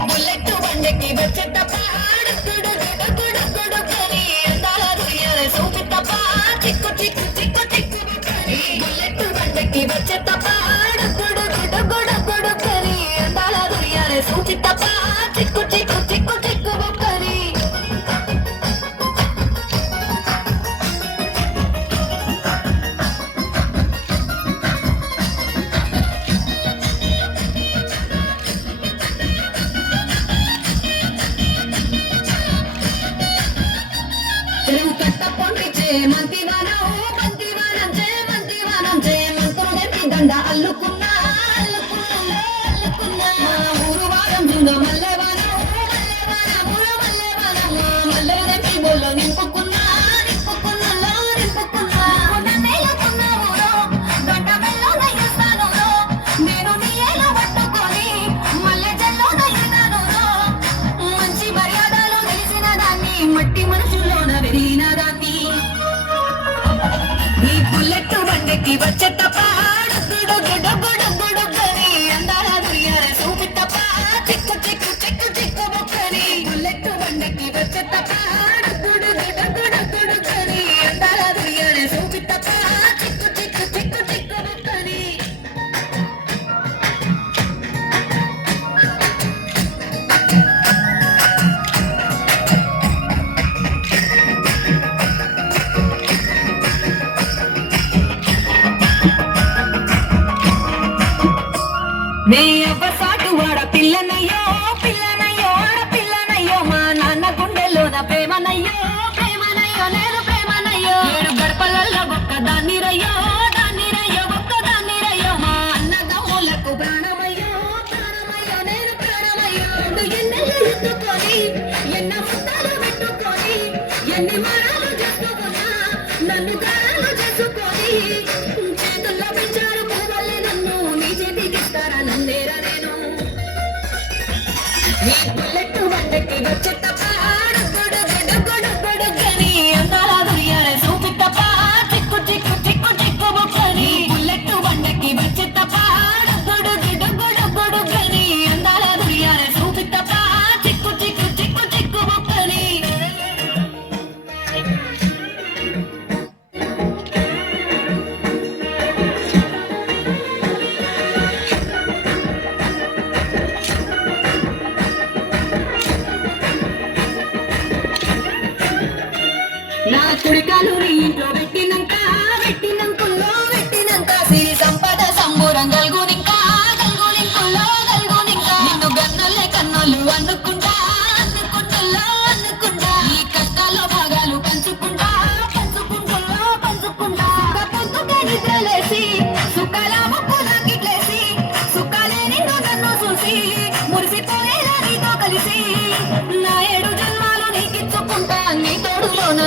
Bullet బండికి వచ్చేటప్ప ఆడుతుడు కొడుకుడు కొడుకుని అందాల రుయ్యాల చూపితప్ప చిక్కు చిక్కు చిక్కు చిక్కు బుల్లెట్ బండికి వచ్చేటప్ప ఆడుతుడు కొడుకుడు కొడుకుని అందాల రుయ్యాల చూపితప్ప చిక్కు చిక్కు జయమంతి వనం మంతి వనం జయమంతి వనం జయమంతుడు దండ అల్లుకున్న ಪ್ರತಿಭಟ నీ అవ్వ సాటు వాడ పిల్లనయ్యో పిల్లనయ్యో ఆడ పిల్లనయ్యో మా నాన్న గుండెలోన ప్రేమనయ్యో ప్రేమనయ్యో నేను ప్రేమనయ్యో. ఏడు గడపలల్లో ఒక్క దాన్ని రయ్యో దాన్ని రయ్యో ఒక్క దాన్ని రయ్యో మా అన్న గమ్ములకు ప్రాణమయ్యో ప్రాణమయ్యో నేను ప్రాణమయ్యో. ఎన్నెల్లు ఎన్ని మరణ నీ బుల్లెట్ వందటి వచ్చి కుడికాలు నీ ఇంట్లో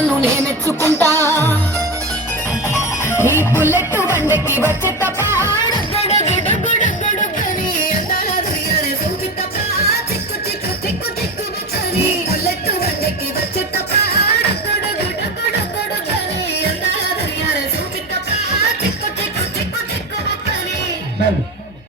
నన్ను నేనెచ్చుకుంటా. నీ బుల్లెట్ బండకి వచ్చే తప్ప